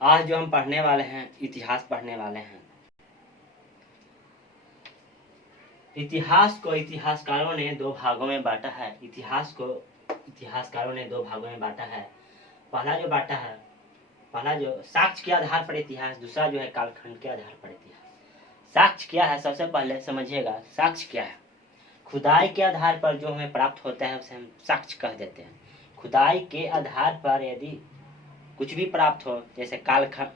आज जो हम पढ़ने वाले हैं इतिहास पढ़ने वाले हैं। इतिहास को इतिहासकारों ने दो भागों में बांटा है। इतिहास को इतिहासकारों ने दो भागों में बांटा है। पहला जो साक्ष्य के आधार पर इतिहास, दूसरा जो है कालखंड के आधार पर इतिहास। साक्ष्य क्या है, सबसे पहले समझिएगा साक्ष्य क्या है। खुदाई के आधार पर जो हमें प्राप्त होता है उसे हम साक्ष्य कह देते हैं। खुदाई के आधार पर यदि कुछ भी प्राप्त हो, जैसे कालखंड,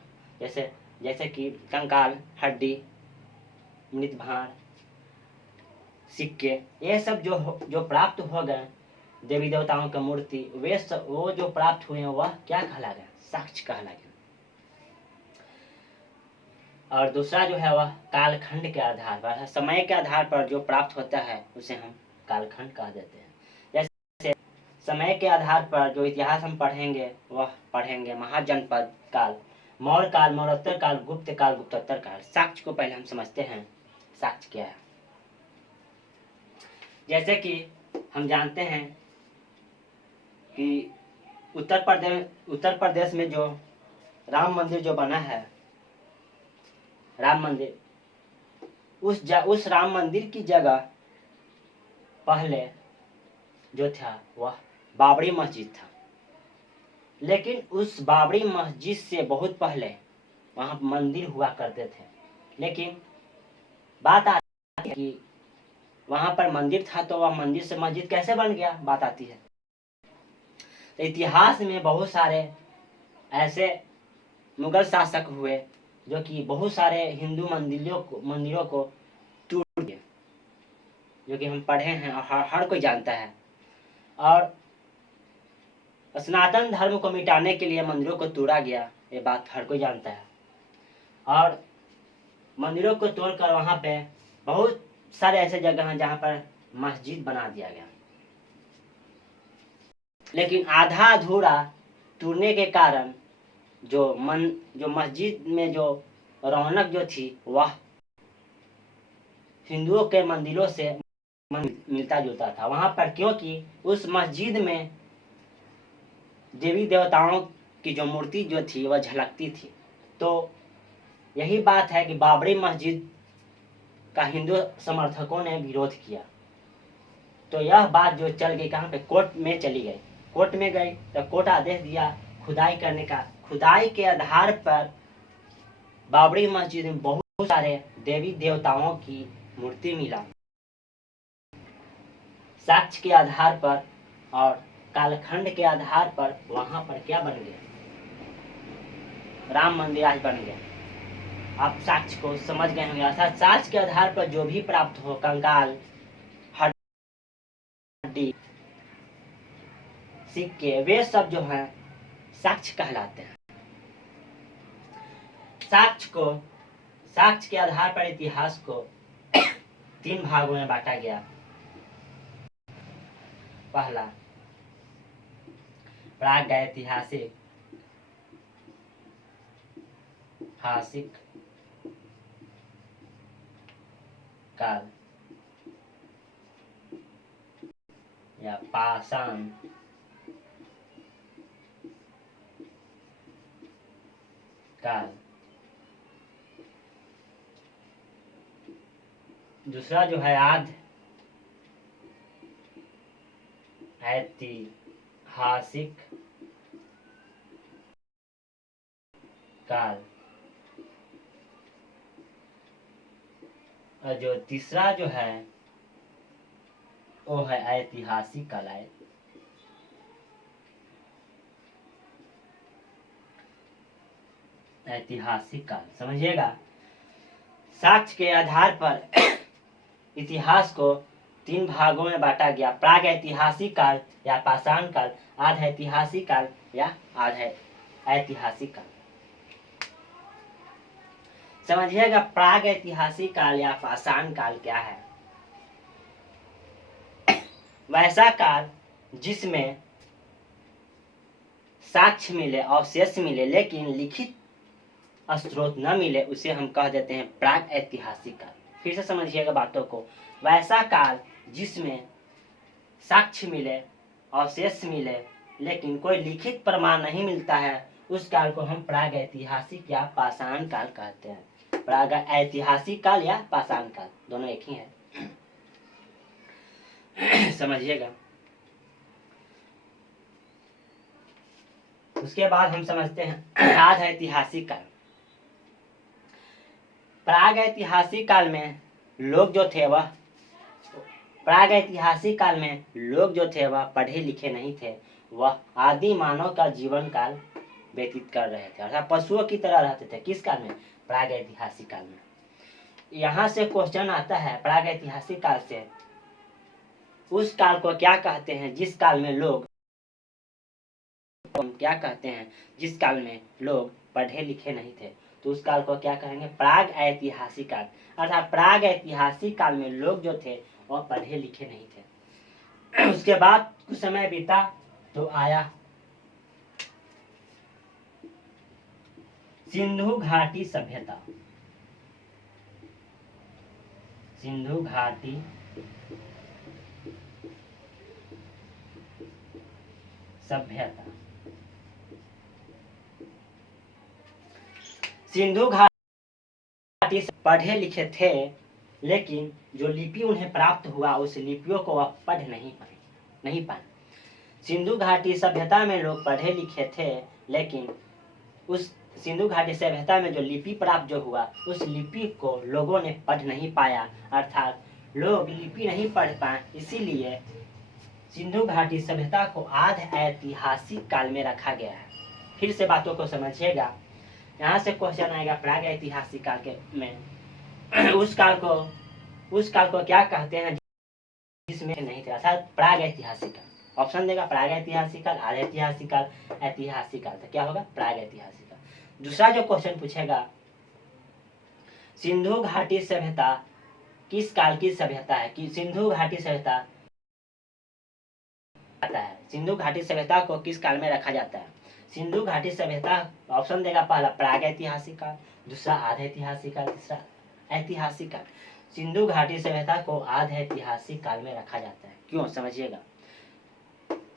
जैसे कि कंकाल, हड्डी, मृत भांड, सिक्के, ये सब जो प्राप्त हो गए, देवी देवताओं की मूर्ति, वो जो प्राप्त हुए हैं वह क्या कहला गया, साक्ष्य कहला गया। और दूसरा जो है वह कालखंड के आधार पर, समय के आधार पर जो प्राप्त होता है उसे हम कालखंड कह देते हैं। जैसे समय के आधार पर जो इतिहास हम पढ़ेंगे वह पढ़ेंगे महाजनपद काल, मौर्य काल, मौर्योत्तर काल, गुप्त काल, गुप्तोत्तर काल। साक्ष्य को पहले हम समझते हैं, साक्ष्य क्या है। जैसे कि हम जानते हैं कि उत्तर प्रदेश में जो राम मंदिर जो बना है, राम मंदिर, उस राम मंदिर की जगह पहले जो था वह बाबरी मस्जिद था। लेकिन उस बाबरी मस्जिद से बहुत पहले वहां मंदिर हुआ करते थे। लेकिन बात आती है कि वहां पर मंदिर था तो वह मंदिर से मस्जिद कैसे बन गया, बात आती है। तो इतिहास में बहुत सारे ऐसे मुगल शासक हुए जो कि बहुत सारे हिंदू मंदिरों को तोड़ दिए, जो कि हम पढ़े हैं और हर कोई जानता है। और सनातन धर्म को मिटाने के लिए मंदिरों को तोड़ा गया, ये बात हर कोई जानता है। और मंदिरों को तोड़कर वहां पे बहुत सारे ऐसे जगह हैं जहां पर मस्जिद बना दिया गया। लेकिन आधा अधूरा टूटने के कारण जो मस्जिद में जो रौनक जो थी वह हिंदुओं के मंदिरों से मिलता जुलता था वहां पर, क्योंकि उस मस्जिद में देवी देवताओं की जो मूर्ति जो थी वह झलकती थी। तो यही बात है कि बाबरी मस्जिद का हिंदू समर्थकों ने विरोध किया। तो यह बात जो चल गई कहाँ पे, कोर्ट में चली गई। कोर्ट में गई तो कोर्ट आदेश दिया खुदाई करने का। खुदाई के आधार पर बाबरी मस्जिद में बहुत सारे देवी देवताओं की मूर्ति मिला। साक्ष्य के आधार पर और कालखंड के आधार पर वहां पर क्या बन गया, राम मंदिर आज बन गया। आप साक्ष्य को समझ गए होंगे। अर्थात साक्ष्य के आधार पर जो भी प्राप्त हो, कंकाल, हड्डी, सिक्के, वे सब जो हैं साक्ष्य कहलाते हैं। साक्ष्य के आधार पर इतिहास को 3 भागों में बांटा गया। पहला प्रागैतिहासिक काल या पाषाण काल। दूसरा जो है ऐतिहासिक काल। और जो तीसरा जो है वो है ऐतिहासिक काल। ऐतिहासिक काल समझिएगा। साक्ष्य के आधार पर इतिहास को 3 भागों में बांटा गया। प्राग ऐतिहासिक काल या पाषाण काल, आध ऐतिहासिक काल या आध ऐतिहासिक काल। समझिएगा प्राग ऐतिहासिक काल या पाषाण काल क्या है। वैसा काल जिसमें साक्ष्य मिले, अवशेष मिले, लेकिन लिखित स्रोत न मिले, उसे हम कह देते हैं प्राग ऐतिहासिक काल। फिर से समझिएगा बातों को। वैसा काल जिसमें साक्ष्य मिले, अवशेष मिले, लेकिन कोई लिखित प्रमाण नहीं मिलता है, उस काल को हम प्राग ऐतिहासिक या पाषाण काल कहते हैं। प्राग ऐतिहासिक काल या पाषाण काल दोनों एक ही है। समझिएगा। उसके बाद हम समझते हैं आध ऐतिहासिक काल। प्राग ऐतिहासिक काल में लोग जो थे वह पढ़े लिखे नहीं थे। वह आदि मानव का जीवन काल व्यतीत कर रहे थे, अर्थात पशुओं की तरह रहते थे। किस काल में? प्राग ऐतिहासिक काल में। यहाँ से क्वेश्चन आता है, प्राग ऐतिहासिक काल से उस काल को क्या कहते हैं जिस काल में लोग पढ़े लिखे नहीं थे? तो उस काल को क्या कहेंगे? प्राग ऐतिहासिक काल। अर्थात प्राग ऐतिहासिक काल में लोग जो थे वह पढ़े लिखे नहीं थे। उसके बाद कुछ समय बीता तो आया सिंधु घाटी सभ्यता। सिंधु घाटी सभ्यता। सिंधु घाटी से पढ़े लिखे थे, लेकिन जो लिपि उन्हें प्राप्त हुआ उस लिपियों को वह पढ़ नहीं पाए। सिंधु घाटी सभ्यता में लोग पढ़े लिखे थे, लेकिन उस सिंधु घाटी सभ्यता में जो लिपि प्राप्त जो हुआ उस लिपि को लोगों ने पढ़ नहीं पाया, अर्थात लोग लिपि नहीं पढ़ पाए। इसीलिए सिंधु घाटी सभ्यता को आध ऐतिहासिक काल में रखा गया है। फिर से बातों को समझिएगा। यहाँ से क्वेश्चन आएगा प्राग ऐतिहासिक काल के में उस काल को क्या कहते हैं जिसमें नहीं थे, अर्थात प्राग ऐतिहासिक काल। ऑप्शन देगा प्राग ऐतिहासिक काल, आध ऐतिहासिक काल, ऐतिहासिक काल। तो क्या होगा? प्राग ऐतिहासिक काल। दूसरा जो क्वेश्चन पूछेगा, सिंधु घाटी सभ्यता किस काल की सभ्यता है? कि सिंधु घाटी सभ्यता आता है, सिंधु घाटी सभ्यता को किस काल में रखा जाता है? सिंधु घाटी सभ्यता ऑप्शन देगा पहला प्राग ऐतिहासिक काल, दूसरा आध ऐतिहासिक काल, तीसरा ऐतिहासिक काल। सिंधु घाटी सभ्यता को आध ऐतिहासिक काल में रखा जाता है। क्यों? समझिएगा।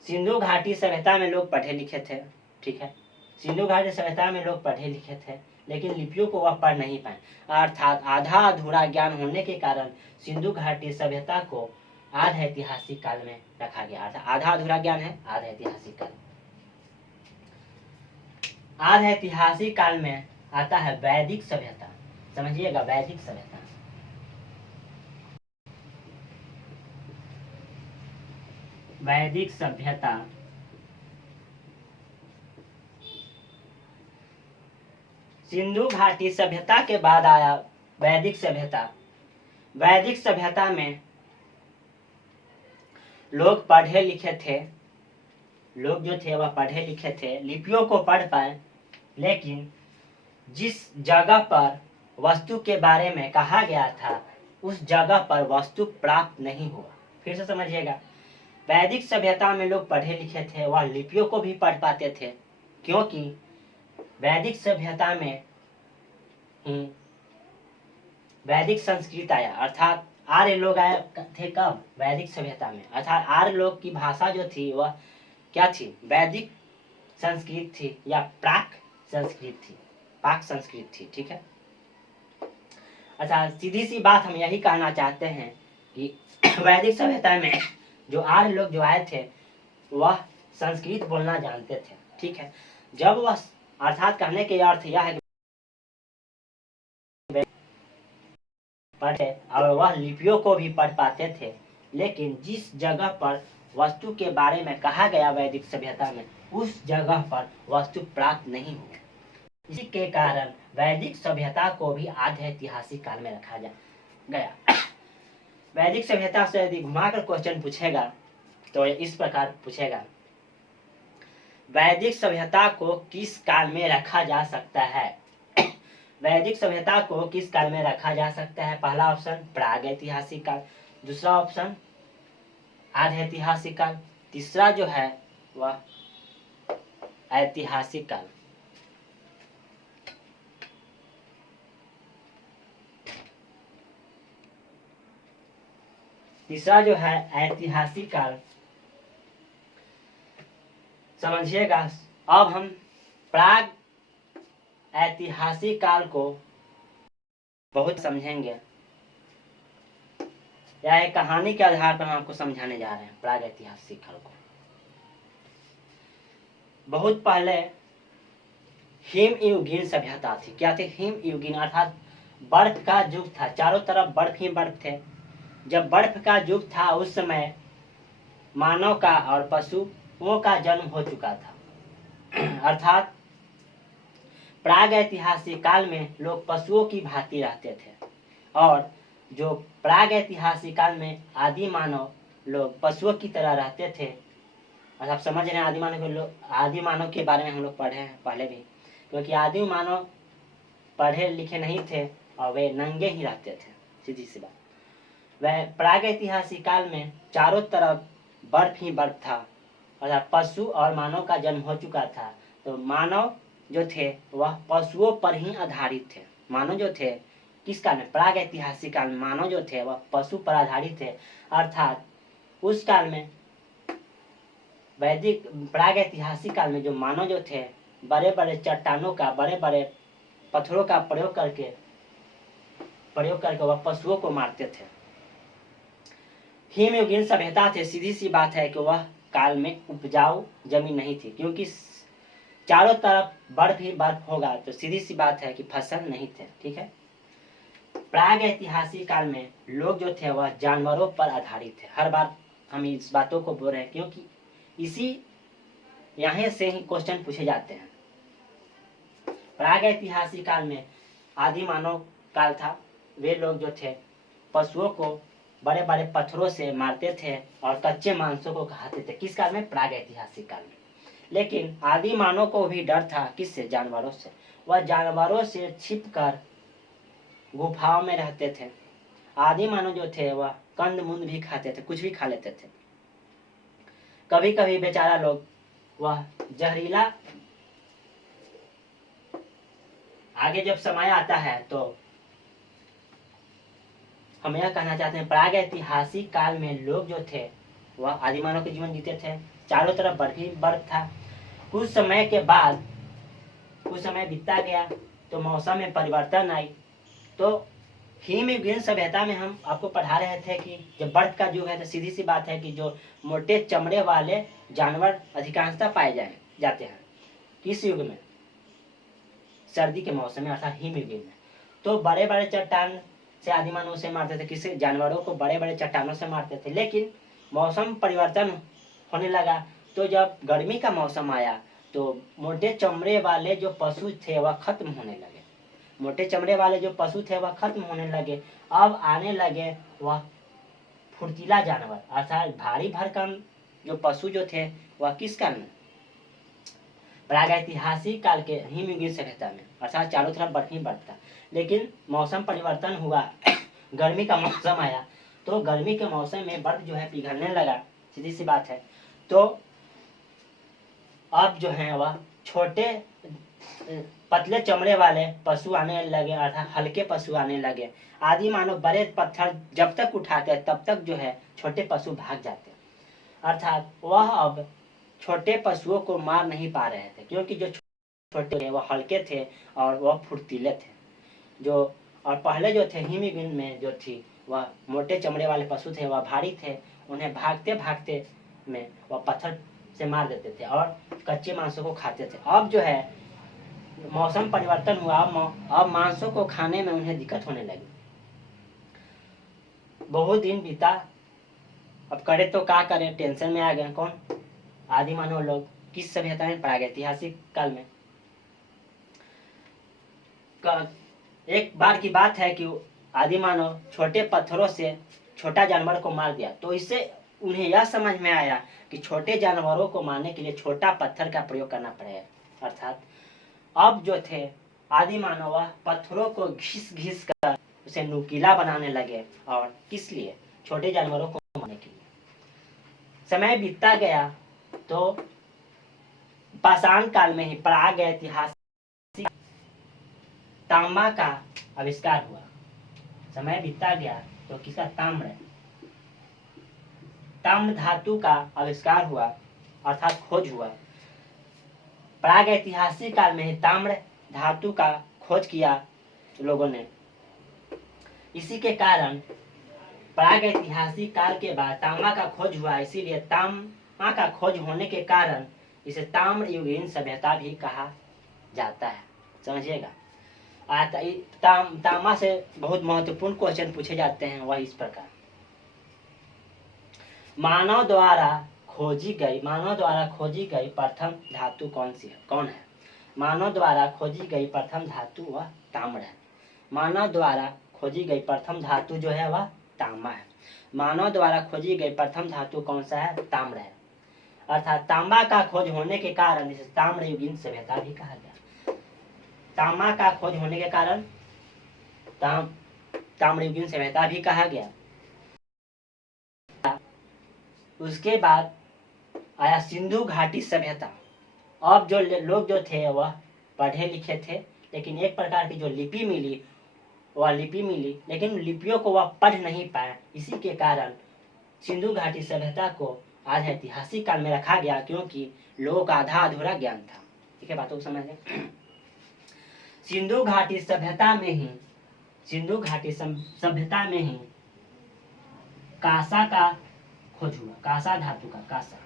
सिंधु घाटी सभ्यता में लोग पढ़े लिखे थे, ठीक है। सिंधु घाटी सभ्यता में लोग पढ़े लिखे थे, लेकिन लिपियों को वह पढ़ नहीं पाए, अर्थात आधा अधूरा ज्ञान होने के कारण सिंधु घाटी सभ्यता को आध ऐतिहासिक काल में रखा गया। अर्थात आधा अधूरा ज्ञान है, आध ऐतिहासिक काल। आध ऐतिहासिक काल में आता है वैदिक सभ्यता। समझिएगा, वैदिक सभ्यता। वैदिक सभ्यता सिंधु घाटी सभ्यता के बाद आया वैदिक सभ्यता। वैदिक सभ्यता में लोग पढ़े लिखे थे, लोग जो थे वह पढ़े लिखे थे, लिपियों को पढ़ पाए, लेकिन जिस जगह पर वस्तु के बारे में कहा गया था उस जगह पर वस्तु प्राप्त नहीं हुआ। फिर से समझिएगा, वैदिक सभ्यता में लोग पढ़े लिखे थे, वह लिपियों को भी पढ़ पाते थे, क्योंकि वैदिक सभ्यता में ही वैदिक संस्कृत आया, अर्थात आर्य लोग आए थे। कब? वैदिक सभ्यता में। अर्थात आर्य लोग की भाषा जो थी वह क्या थी? वैदिक संस्कृत थी या प्राक संस्कृत थी, पाक संस्कृत थी, ठीक है। अच्छा, सीधी सी बात हम यही कहना चाहते हैं कि वैदिक सभ्यता में जो आर्य लोग जो आए थे वह संस्कृत बोलना जानते थे, ठीक है। जब वह, अर्थात कहने के अर्थ यह है कि पढ़े और वह लिपियों को भी पढ़ पाते थे, लेकिन जिस जगह पर वस्तु के बारे में कहा गया वैदिक सभ्यता में उस जगह पर वस्तु प्राप्त नहीं हुई। इसी के कारण वैदिक सभ्यता को भी आध ऐतिहासिक काल में रखा गया। वैदिक सभ्यता से यदि घुमाकर क्वेश्चन पूछेगा तो इस प्रकार पूछेगा, वैदिक सभ्यता को किस काल में रखा जा सकता है? वैदिक सभ्यता को किस काल में रखा जा सकता है? पहला ऑप्शन प्राग ऐतिहासिक काल, दूसरा ऑप्शन आध ऐतिहासिक काल, तीसरा जो है वह ऐतिहासिक काल। तीसरा जो है ऐतिहासिक काल। समझिएगा। अब हम प्राग ऐतिहासिक काल को बहुत समझेंगे। यह एक कहानी के आधार पर हम आपको समझाने जा रहे हैं प्राग ऐतिहासिक काल को। बहुत पहले हिमयुगीन सभ्यता थी। क्या थे? हिमयुगीन, अर्थात बर्फ का युग था। चारों तरफ बर्फ ही बर्फ थे। जब बर्फ का युग था उस समय मानव का और पशुओं का जन्म हो चुका था। अर्थात प्राग ऐतिहासिक काल में लोग पशुओं की भांति रहते थे, और जो प्राग ऐतिहासिक काल में आदि मानव लोग पशुओं की तरह रहते थे। और आप समझ रहे हैं आदि मानव के बारे में हम लोग पढ़े हैं पहले भी, क्योंकि आदि मानव पढ़े लिखे नहीं थे और वे नंगे ही रहते थे, सीधी सी बात। वह प्राग ऐतिहासिक काल में चारों तरफ बर्फ ही बर्फ था, और पशु और मानव का जन्म हो चुका था। तो मानव जो थे वह पशुओं पर ही आधारित थे। मानव जो थे किस काल में? प्राग ऐतिहासिक काल में मानव जो थे वह पशु पर आधारित थे। अर्थात उस काल में वैदिक प्राग ऐतिहासिक काल में जो मानव जो थे बड़े बड़े चट्टानों का, बड़े बड़े पत्थरों का प्रयोग करके वह पशुओं को मारते थे। हिमयुगीन सभ्यता थे। सीधी सी बात है कि वह काल में उपजाऊ जमीन नहीं थी, क्योंकि चारों तरफ बर्फ ही बर्फ होगा तो सीधी सी बात है कि फसल नहीं थे। ठीक है। प्राग ऐतिहासिक काल में लोग जो थे वह जानवरों पर आधारित थे। हर बार हम इस बातों को बोल रहे हैं क्योंकि इसी यहाँ से ही क्वेश्चन पूछे जाते हैं। प्राग ऐतिहासिक काल में आदि मानव काल था। वे लोग जो थे पशुओं को बड़े बड़े पत्थरों से मारते थे और कच्चे मांसों को खाते थे। किस काल में? प्राग ऐतिहासिक काल में। लेकिन आदि मानव को भी डर था। किससे? जानवरों से। वह जानवरों से छिपकर गुफाओं में रहते थे। आदि मानव जो थे वह कंद मूंद भी खाते थे, कुछ भी खा लेते थे। कभी कभी बेचारा लोग वह जहरीला, आगे जब समय आता है तो हम यह कहना चाहते हैं प्राग ऐतिहासिक काल में लोग जो थे वह आदि मानव के जीवन जीते थे। चारों तरफ बर्फ ही बर्फ था। कुछ समय के बाद, कुछ समय बीतता गया तो मौसम में परिवर्तन आई। तो हिमयुगीन सभ्यता में हम आपको पढ़ा रहे थे कि जब बर्फ का युग है तो सीधी सी बात है कि जो मोटे चमड़े वाले जानवर अधिकांशतः पाए जाते हैं। किस युग में? सर्दी के मौसम में, अर्थात हिमयुगीन में। तो बड़े बड़े चट्टान से आदि मानव से मारते थे। किसी जानवरों को बड़े बड़े चट्टानों से मारते थे। लेकिन मौसम परिवर्तन होने लगा तो जब गर्मी का मौसम आया तो मोटे चमड़े वाले जो पशु थे वह खत्म होने लगे। मोटे चमड़े वाले जो पशु थे वह खत्म होने लगे। अब आने लगे वह फुर्तीला जानवर, अर्थात भारी भरकम जो पशु जो थे वह किस काल में? प्राग ऐतिहासिक काल के हिमयुगीन सभ्यता में, अर्थात चारों तरफ बर्फ ही बर्फ था। लेकिन मौसम परिवर्तन हुआ, गर्मी का मौसम आया तो गर्मी के मौसम में बर्फ जो है पिघलने लगा, सीधी सी बात है। तो अब जो है वह छोटे पतले चमड़े वाले पशु आने लगे, अर्थात हल्के पशु आने लगे। आदि मानव बड़े पत्थर जब तक उठाते तब तक जो है छोटे पशु भाग जाते, अर्थात वह अब छोटे पशुओं को मार नहीं पा रहे थे, क्योंकि जो छोटे थे वह हल्के थे और वह फुर्तीले थे। जो और पहले जो थे हिमयुगीन में जो थी वह मोटे चमड़े वाले पशु थे, वह भारी थे। उन्हें भागते भागते में वह पत्थर से मार देते थे और कच्चे मांसों को खाते थे। अब जो है मौसम परिवर्तन हुआ, अब मांसों को खाने में उन्हें दिक्कत होने लगी। बहुत दिन बीता, अब करे तो क्या करें, टेंशन में आ गए। कौन? आदि मानव लोग। किस सभ्यता में? प्राग ऐतिहासिक काल में। एक बार की बात है कि आदि मानव छोटे पत्थरों से छोटा जानवर को मार दिया, तो इससे उन्हें यह समझ में आया कि छोटे जानवरों को मारने के लिए छोटा पत्थर का प्रयोग करना पड़ेगा। अर्थात अब जो थे आदि मानव वह पत्थरों को घिस घिस कर उसे नुकीला बनाने लगे, और किस लिए? छोटे जानवरों को मारने के लिए। समय बीतता गया तो पाषाण काल में ही प्राग ऐतिहासिक तांबा का आविष्कार हुआ। समय बीतता गया तो किसका? ताम्र धातु का आविष्कार हुआ, अर्थात खोज हुआ। प्रागैतिहासिक काल में ही ताम्र धातु का खोज किया लोगों ने। इसी के कारण प्रागैतिहासिक काल के बाद तांबा का खोज हुआ, इसीलिए तांबा का खोज होने के कारण इसे ताम्रयुगीन सभ्यता भी कहा जाता है। समझिएगा। तांबा से बहुत महत्वपूर्ण क्वेश्चन पूछे जाते हैं, वह इस प्रकार। मानव द्वारा खोजी गई प्रथम धातु कौन है? मानव द्वारा खोजी गई प्रथम धातु वह ताम्र है। मानव द्वारा खोजी गई प्रथम धातु जो है वह तांबा है। मानव द्वारा खोजी गई प्रथम धातु कौन सा है? ताम्र है। अर्थात तांबा का खोज होने के कारण इसे ताम्रयुगीन सभ्यता भी कहा गया। तांबा का खोज होने के कारण ताम्रयुगीन सभ्यता भी कहा गया। उसके बाद आया सिंधु घाटी सभ्यता। अब जो लोग जो थे वह पढ़े लिखे थे, लेकिन एक प्रकार की जो लिपि मिली लेकिन लिपियों को वह पढ़ नहीं पाए। इसी के कारण सिंधु घाटी सभ्यता को आज ऐतिहासिक काल में रखा गया, क्योंकि लोगों का आधा अधूरा ज्ञान था। ठीक है, बातों को समझ लें। सिंधु घाटी सभ्यता में ही कांसा का खोज हुआ। कांसा धातु का कांसा।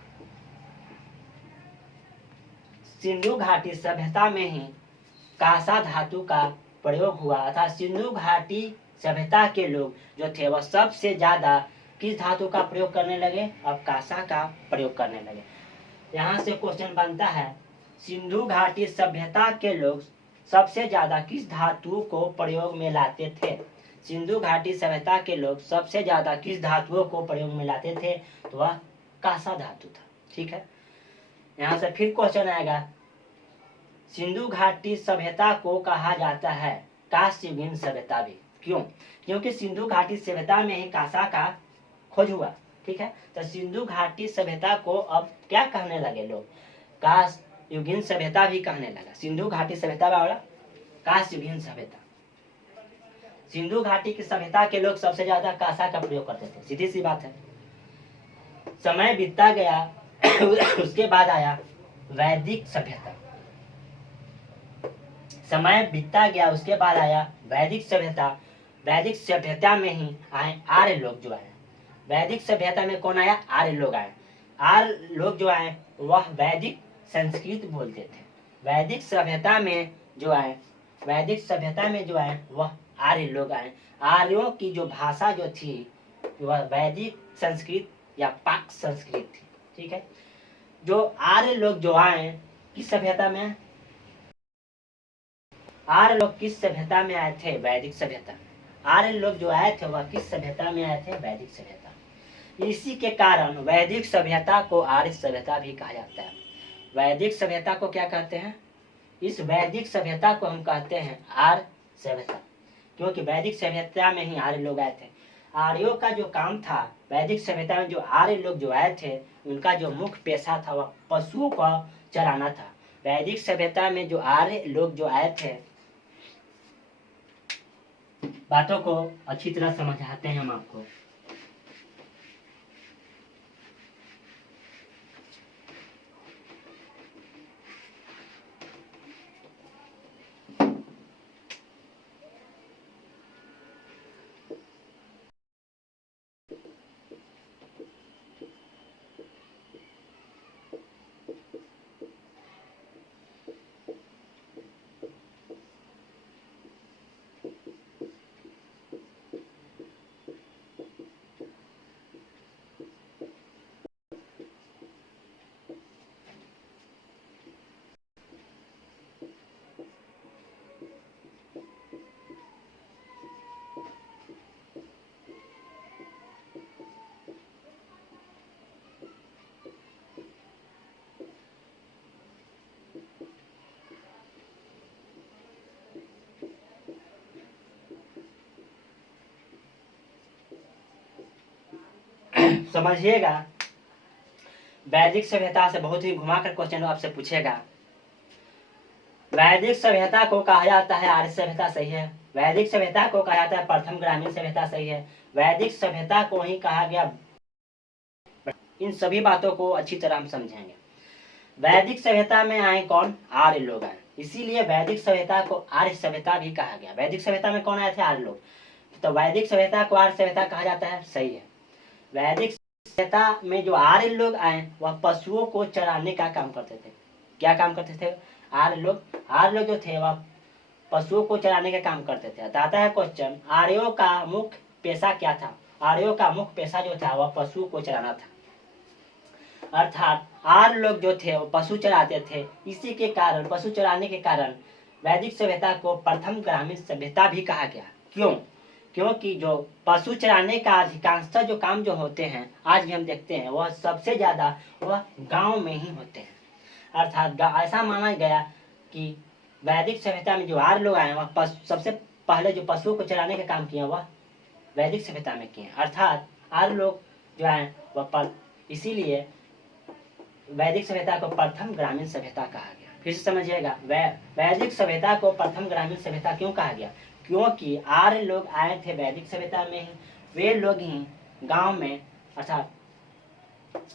सिंधु घाटी सभ्यता में ही कांसा धातु का प्रयोग हुआ, अर्थात सिंधु घाटी सभ्यता के लोग जो थे वह सबसे ज्यादा किस धातु का प्रयोग करने लगे? अब कांसा का प्रयोग करने लगे। यहाँ से क्वेश्चन बनता है, सिंधु घाटी सभ्यता के लोग सबसे ज्यादा किस धातु को प्रयोग में लाते थे? सिंधु घाटी सभ्यता के लोग सबसे ज्यादा किस धातुओं को प्रयोग में लाते थे? तो वह कांसा धातु था। ठीक है, यहाँ से फिर क्वेश्चन आएगा, सिंधु घाटी सभ्यता को कहा जाता है कांस्ययुगीन सभ्यता भी। क्यों? क्योंकि सिंधु घाटी सभ्यता में ही कांसा का खोज हुआ। ठीक है, तो सिंधु घाटी सभ्यता को अब क्या कहने लगे लोग? कांस्ययुगीन सभ्यता भी कहने लगा। सिंधु घाटी सभ्यता वाला कांस्ययुगीन सभ्यता। सिंधु घाटी की सभ्यता के लोग सबसे ज्यादा कांसा का प्रयोग करते थे, सीधी सी बात है। समय बीतता गया उसके बाद आया वैदिक सभ्यता। समय बीतता गया उसके बाद आया वैदिक सभ्यता। वैदिक सभ्यता में ही आए आर्य लोग जो आए। वैदिक सभ्यता में कौन आया? आर्य लोग आए। आर्य लोग जो आए वह वैदिक संस्कृत बोलते थे। वैदिक सभ्यता में जो आए वह आर्य लोग आए। आर्यों की जो भाषा जो थी वह वैदिक संस्कृत या पाक संस्कृत थी। ठीक है, जो आर्य लोग जो आए किस सभ्यता में? आर्य लोग किस सभ्यता में आए थे? वैदिक सभ्यता। आर्य लोग जो आए थे वह किस सभ्यता में आए थे? वैदिक सभ्यता। इसी के कारण वैदिक सभ्यता को आर्य सभ्यता भी कहा जाता है। वैदिक सभ्यता को क्या कहते हैं? इस वैदिक सभ्यता को हम कहते हैं आर्य सभ्यता, क्योंकि वैदिक सभ्यता में ही आर्य लोग आए थे। आर्यों का जो काम था, वैदिक सभ्यता में जो आर्य लोग जो आए थे उनका जो मुख्य पेशा था वह पशुओं का चराना था। वैदिक सभ्यता में जो आर्य लोग जो आए थे, बातों को अच्छी तरह समझाते हैं हम आपको। समझिएगा, वैदिक सभ्यता से बहुत ही घुमाकर क्वेश्चन आपसे पूछेगा। वैदिक सभ्यता को कहा जाता है आर्य सभ्यता, सही है। वैदिक सभ्यता को कहा जाता है प्रथम ग्रामीण सभ्यता, सही है। वैदिक सभ्यता को ही कहा गया। इन सभी बातों को अच्छी तरह हम समझेंगे। वैदिक सभ्यता में आए कौन? आर्य लोग आए, इसीलिए वैदिक सभ्यता को आर्य सभ्यता भी कहा गया। वैदिक सभ्यता में कौन आए थे? आर्य लोग। तो वैदिक सभ्यता को आर्य सभ्यता कहा जाता है, सही है। वैदिक सभ्यता में जो आर्य लोग आए वह पशुओं को चराने का काम करते थे। क्या काम करते थे आर्य लोग? आर्य लोग जो थे वह पशुओं को चराने का काम करते थे। आता है क्वेश्चन, आर्यों का मुख्य पेशा क्या था? आर्यों का मुख्य पेशा जो था वह पशुओं को चराना था। अर्थात आर्य लोग जो थे वो पशु चराते थे। इसी के कारण, पशु चराने के कारण वैदिक सभ्यता को प्रथम ग्रामीण सभ्यता भी कहा गया। क्यों? क्योंकि जो पशु चराने का अधिकांशतः जो काम जो होते हैं आज भी हम देखते हैं वह सबसे ज्यादा वह गांव में ही होते हैं। अर्थात ऐसा माना गया कि वैदिक सभ्यता में जो आर्य लोग आए वह सबसे पहले जो पशुओं को चराने का काम किया वह वैदिक सभ्यता में किए। अर्थात आर्य लोग जो आए वह इसीलिए वैदिक सभ्यता को प्रथम ग्रामीण सभ्यता कहा गया। फिर से समझिएगा, वैदिक सभ्यता को प्रथम ग्रामीण सभ्यता क्यों कहा गया? क्योंकि आर्य लोग आए थे वैदिक सभ्यता में ही, वे लोग ही गांव में, अर्थात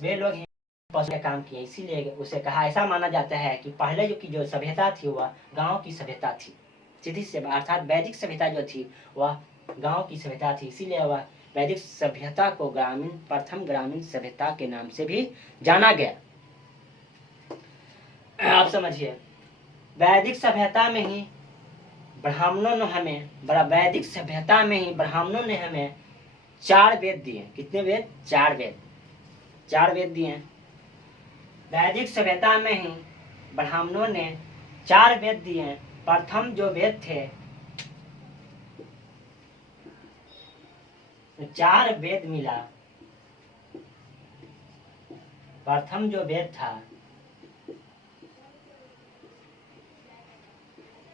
वे लोग ही पशु का काम किए, इसीलिए उसे कहा। ऐसा माना जाता है कि पहले जो सभ्यता थी वह गांव की सभ्यता थी, सीधी से, अर्थात वैदिक सभ्यता जो थी वह गांव की सभ्यता थी, इसीलिए वह वैदिक सभ्यता को प्रथम ग्रामीण सभ्यता के नाम से भी जाना गया। आप समझिए, वैदिक सभ्यता में ही ब्राह्मणों ने हमें वैदिक सभ्यता में ही ब्राह्मणों ने हमें 4 वेद दिए। कितने वेद? 4 वेद। 4 वेद दिए। वैदिक सभ्यता में ही ब्राह्मणों ने 4 वेद दिए। प्रथम जो वेद थे, 4 वेद मिला। प्रथम जो वेद था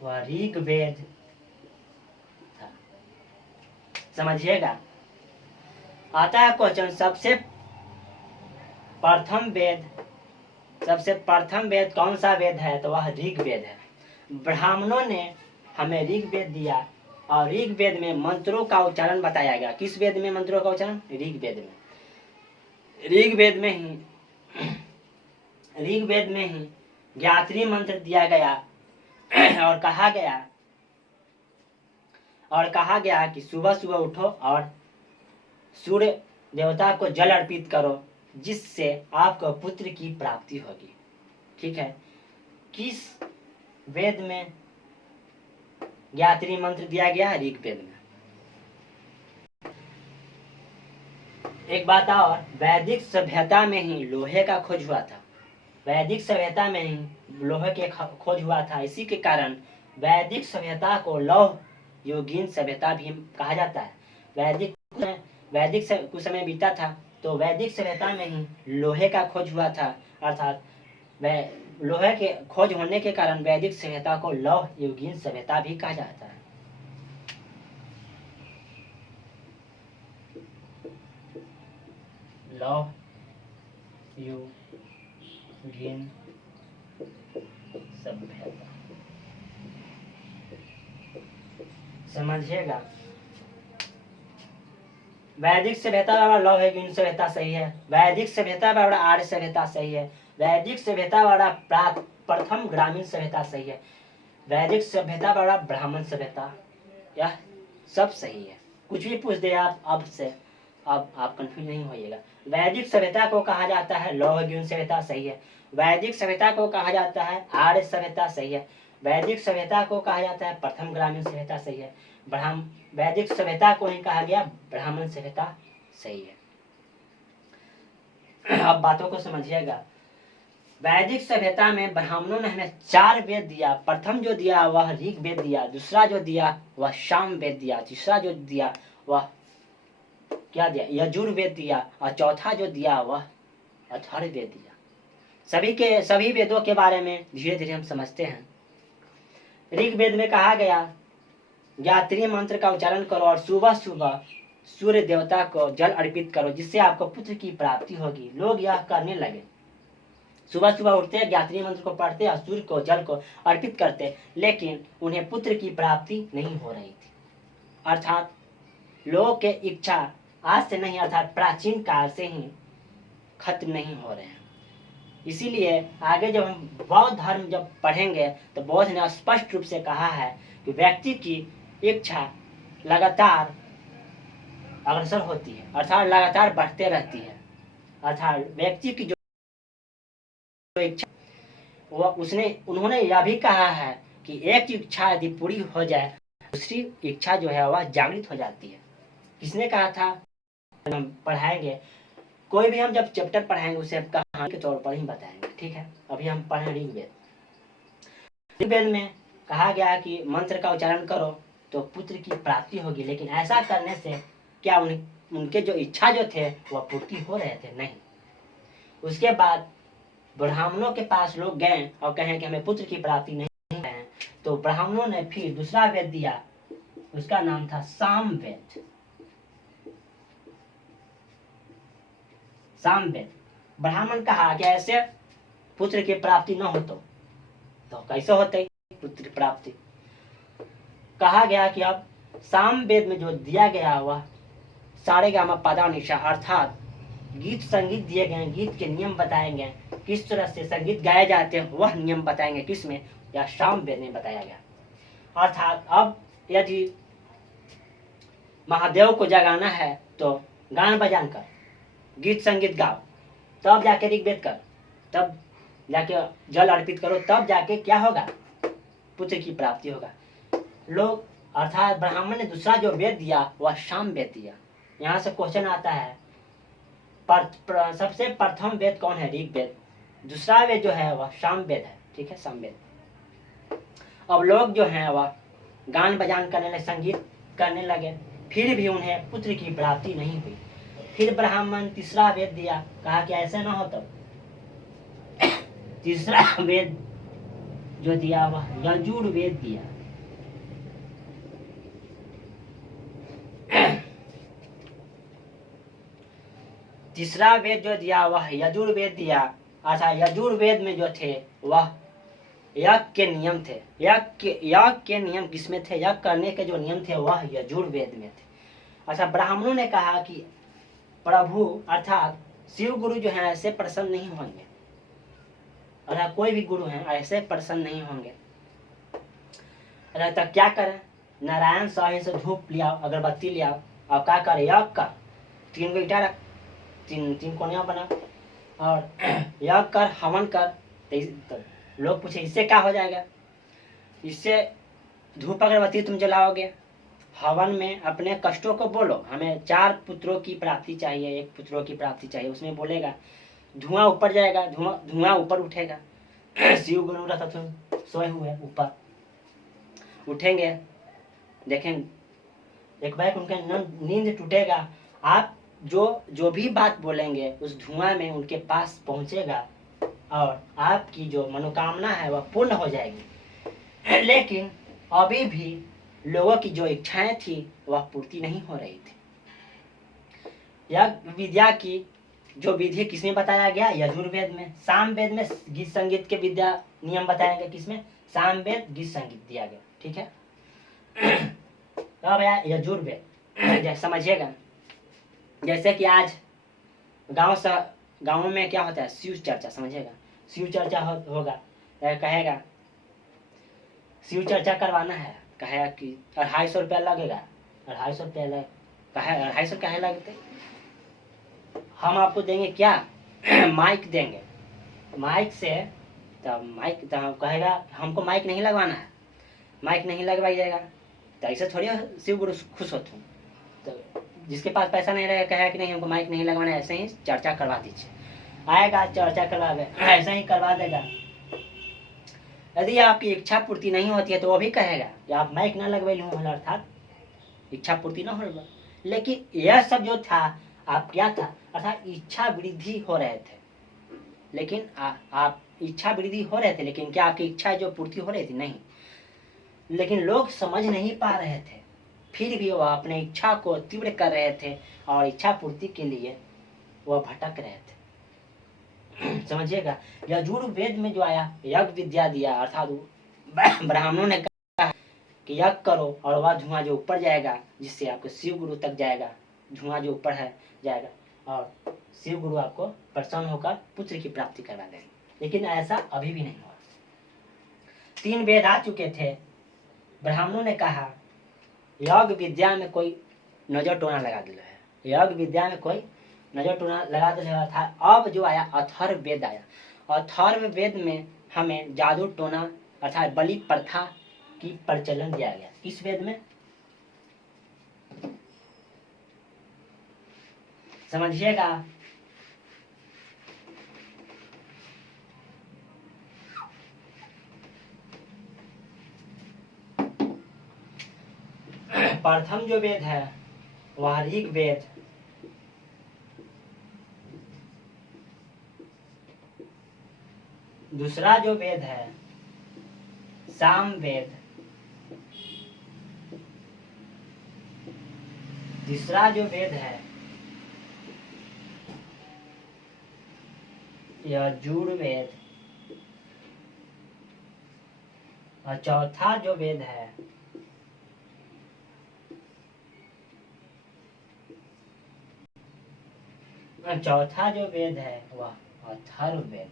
वह ऋग वेद था। समझिएगा, आता है क्वेश्चन, सबसे प्रथम वेद कौन सा वेद है? तो वह ऋग वेद है। ब्राह्मणों ने हमें ऋग वेद दिया और ऋग वेद में मंत्रों का उच्चारण बताया गया। किस वेद में मंत्रों का उच्चारण? ऋग वेद में। ऋग वेद में ही गायत्री मंत्र दिया गया और कहा गया कि सुबह सुबह उठो और सूर्य देवता को जल अर्पित करो, जिससे आपको पुत्र की प्राप्ति होगी। ठीक है। किस वेद में गायत्री मंत्र दिया गया? ऋग वेद में। एक बात और, वैदिक सभ्यता में ही लोहे का खोज हुआ था। वैदिक सभ्यता में ही लोहे के खोज हुआ था। इसी के कारण वैदिक सभ्यता को लौह युगीन सभ्यता भी कहा जाता है। वैदिक कुछ समय बीता था तो वैदिक सभ्यता में ही लोहे का खोज हुआ था। अर्थात लोहे के खोज होने के कारण वैदिक सभ्यता को लौह युगीन सभ्यता भी कहा जाता है। लौह युगीन सभ्यता, समझिएगा। वैदिक सभ्यता बराबर लौह युगीन सभ्यता सही है। वैदिक सभ्यता बराबर आर्य सभ्यता सही है। वैदिक सभ्यता बराबर प्रथम ग्रामीण सभ्यता सही है। वैदिक सभ्यता बराबर ब्राह्मण सभ्यता, यह सब सही है। कुछ भी पूछ दे अब आप कंफ्यूज नहीं होइएगा। वैदिक सभ्यता को कहा जाता है लौह युगीन सभ्यता, सही है। वैदिक सभ्यता को कहा जाता है आर्य सभ्यता, सही है। वैदिक सभ्यता को कहा जाता है प्रथम ग्रामीण सभ्यता, सही है। वैदिक सभ्यता को ही कहा गया ब्राह्मण सभ्यता, सही है। अब बातों को समझिएगा। वैदिक सभ्यता में ब्राह्मणों ने हमें 4 वेद दिया। प्रथम जो दिया वह ऋग वेद दिया, दूसरा जो दिया वह साम वेद दिया, तीसरा जो दिया वह क्या दिया? यजुर्वेद दिया, और चौथा जो दिया वह अथर्ववेद दिया। सभी वेदों के बारे में धीरे धीरे हम समझते हैं। ऋग वेद में कहा गया गायत्री मंत्र का उच्चारण करो और सुबह सुबह सूर्य देवता को जल अर्पित करो, जिससे आपको पुत्र की प्राप्ति होगी। लोग यह करने लगे, सुबह सुबह उठते, गायत्री मंत्र को पढ़ते और सूर्य को जल को अर्पित करते, लेकिन उन्हें पुत्र की प्राप्ति नहीं हो रही थी। अर्थात लोगों के इच्छा आज से नहीं, अर्थात प्राचीन काल से ही खत्म नहीं हो रहे हैं। इसीलिए आगे जब हम बौद्ध धर्म जब पढ़ेंगे तो बौद्ध ने स्पष्ट रूप से कहा है कि व्यक्ति की इच्छा लगातार अग्रसर होती है, अर्थात लगातार बढ़ते रहती है। अर्थात व्यक्ति की जो इच्छा उन्होंने यह भी कहा है कि एक इच्छा यदि पूरी हो जाए दूसरी इच्छा जो है वह जागृत हो जाती है। किसने कहा था? हम पढ़ाएंगे, कोई भी हम जब चैप्टर पढ़ाएंगे उसे कहानी के तौर पर ही बताएंगे, ठीक है। अभी हम पढ़ें ऋग्वेद। ऋग्वेद में कहा गया कि मंत्र का उच्चारण करो तो पुत्र की प्राप्ति होगी, लेकिन ऐसा करने से क्या उनके जो इच्छा जो थे वह पूर्ति हो रहे थे? नहीं। उसके बाद ब्राह्मणों के पास लोग गए और कहें कि हमें पुत्र की प्राप्ति नहीं है, तो ब्राह्मणों ने फिर दूसरा वेद दिया, उसका नाम था सामवेद। सामवेद ब्राह्मण कहा कि ऐसे पुत्र की प्राप्ति न हो तो कैसे होते पुत्र की प्राप्ति? कहा गया कि अब सामवेद में जो दिया गया वह सारेगामा पदानिशा अर्थात गीत संगीत दिए गए, गीत के नियम बताएंगे, किस तरह से संगीत गाए जाते हैं वह नियम बताएंगे, किसमें? या सामवेद में बताया गया। अर्थात अब यदि महादेव को जगाना है तो गान बजान कर, गीत संगीत गाओ, तब जाके ऋग्वेद कर, तब जाके जल अर्पित करो, तब जाके क्या होगा? पुत्र की प्राप्ति होगा। लोग अर्थात ब्राह्मण ने दूसरा जो वेद दिया वह सामवेद दिया। यहाँ से क्वेश्चन आता है, सबसे प्रथम वेद कौन है? ऋग्वेद। दूसरा वेद जो है वह सामवेद है, ठीक है, सामवेद। अब लोग जो हैं वह गान बजान करने लगे, संगीत करने लगे, फिर भी उन्हें पुत्र की प्राप्ति नहीं हुई। फिर ब्राह्मण तीसरा वेद दिया, कहा कि ऐसे ना हो तब तीसरा वेद जो दिया वह यजुर्वेद दिया। तीसरा वेद जो दिया वह यजुर्वेद दिया। अच्छा, यजुर्वेद में जो थे वह यज्ञ के नियम थे। यज्ञ के नियम किसमें थे? यज्ञ करने के जो नियम थे वह यजुर्वेद में थे। अच्छा, ब्राह्मणों ने कहा कि प्रभु अर्थात शिव गुरु जो है ऐसे प्रसन्न नहीं होंगे, अर्थात कोई भी गुरु हैं ऐसे प्रसन्न नहीं होंगे। तो क्या करें? नारायण साहिब से धूप लिया, अगरबत्ती लिया, और क्या करे? यज्ञ कर, 3 गो ईटा रख, तीन कोनिया बना और यज्ञ कर, हवन कर। तो लोग पूछे इससे क्या हो जाएगा? इससे धूप अगरबत्ती तुम जलाओगे, हवन में अपने कष्टों को बोलो, हमें 4 पुत्रों की प्राप्ति चाहिए, 1 पुत्रों की प्राप्ति चाहिए, उसमें बोलेगा धुआं ऊपर जाएगा, धुआं ऊपर उठेगा। शिव गुरु रहता तुम सोए हुए ऊपर उठेंगे, देखेंगे एक बार उनका नींद टूटेगा, आप जो भी बात बोलेंगे उस धुआं में उनके पास पहुंचेगा और आपकी जो मनोकामना है वह पूर्ण हो जाएगी। लेकिन अभी भी लोगों की जो इच्छाएं थी वह पूर्ति नहीं हो रही थी। यह विद्या की जो विधि किसमें बताया गया? यजुर्वेद में। सामवेद में गीत संगीत के विद्या नियम बताएंगे, किसमें? सामवेद गीत संगीत दिया गया, ठीक है। अब आया यजुर्वेद, समझिएगा। जैसे कि आज गाँव में क्या होता है? शिव चर्चा, समझिएगा। शिव चर्चा होगा, कहेगा शिव चर्चा करवाना है, कहेगा कि 250 रुपया लगेगा। 250 रुपया कहे 250 कहे लगते, हम आपको देंगे क्या? माइक देंगे। माइक से तब कहेगा हमको माइक नहीं लगवाना है, माइक नहीं लगवाइएगा। तो ऐसे थोड़ी शिव गुरु खुश होते हैं। तो जिसके पास पैसा नहीं रहेगा कहेगा कि नहीं हमको माइक नहीं लगवाना है, ऐसे ही चर्चा करवा दीजिए। आएगा चर्चा करवा दे, ऐसे ही करवा देगा। यदि आपकी इच्छा पूर्ति नहीं होती है तो वो भी कहेगा कि आप माइक ना लगवाई हूँ, अर्थात इच्छा पूर्ति ना होगा। लेकिन यह सब जो था आप क्या था? अर्थात इच्छा वृद्धि हो रहे थे, लेकिन आप इच्छा वृद्धि हो रहे थे, लेकिन क्या आपकी इच्छा जो पूर्ति हो रही थी? नहीं। लेकिन लोग समझ नहीं पा रहे थे, फिर भी वह अपने इच्छा को तीव्र कर रहे थे और इच्छा पूर्ति के लिए वह भटक रहे थे। समझिएगा, यजुर्वेद में जो आया यज्ञ विद्या दिया, अर्थात ब्राह्मणों ने कहा कि यज्ञ करो और वह धुआं जो ऊपर जाएगा जिससे आपको शिव गुरु तक जाएगा, धुआं जो ऊपर है जाएगा और शिव गुरु आपको प्रसन्न होकर पुत्र की प्राप्ति करवा देंगे। लेकिन ऐसा अभी भी नहीं हुआ। 3 वेद आ चुके थे। ब्राह्मणों ने कहा योग विद्या में कोई नजर टोना लगा दिया है, योग विद्या में कोई नजर टोना लगा दिया था। अब जो आया अथर्व वेद आया। अथर्व वेद में हमें जादू टोना अर्थात बलि प्रथा की प्रचलन दिया गया। इस वेद में समझिएगा, प्रथम जो वेद है वह ऋग वेद, दूसरा जो वेद है साम वेद, तीसरा जो वेद है यजुर्वेद, और चौथा जो वेद है वह अथर्ववेद।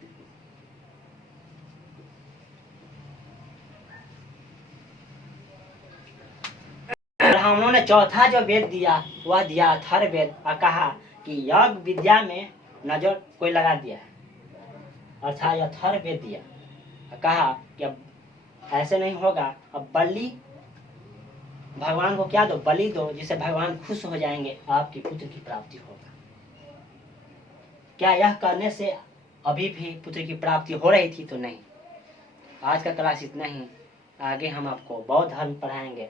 ब्राह्मणों ने चौथा जो वेद दिया वह दिया अथर्ववेद और कहा कि योग विद्या में नजर कोई लगा दिया है, अर्थात अथर्ववेद दिया और कहा कि अब ऐसे नहीं होगा, अब बलि भगवान को क्या दो, बलि दो, जिससे भगवान खुश हो जाएंगे, आपकी पुत्र की प्राप्ति होगा। क्या यह करने से अभी भी पुत्र की प्राप्ति हो रही थी? तो नहीं। आज का क्लास इतना ही, आगे हम आपको बौद्ध धर्म पढ़ाएंगे।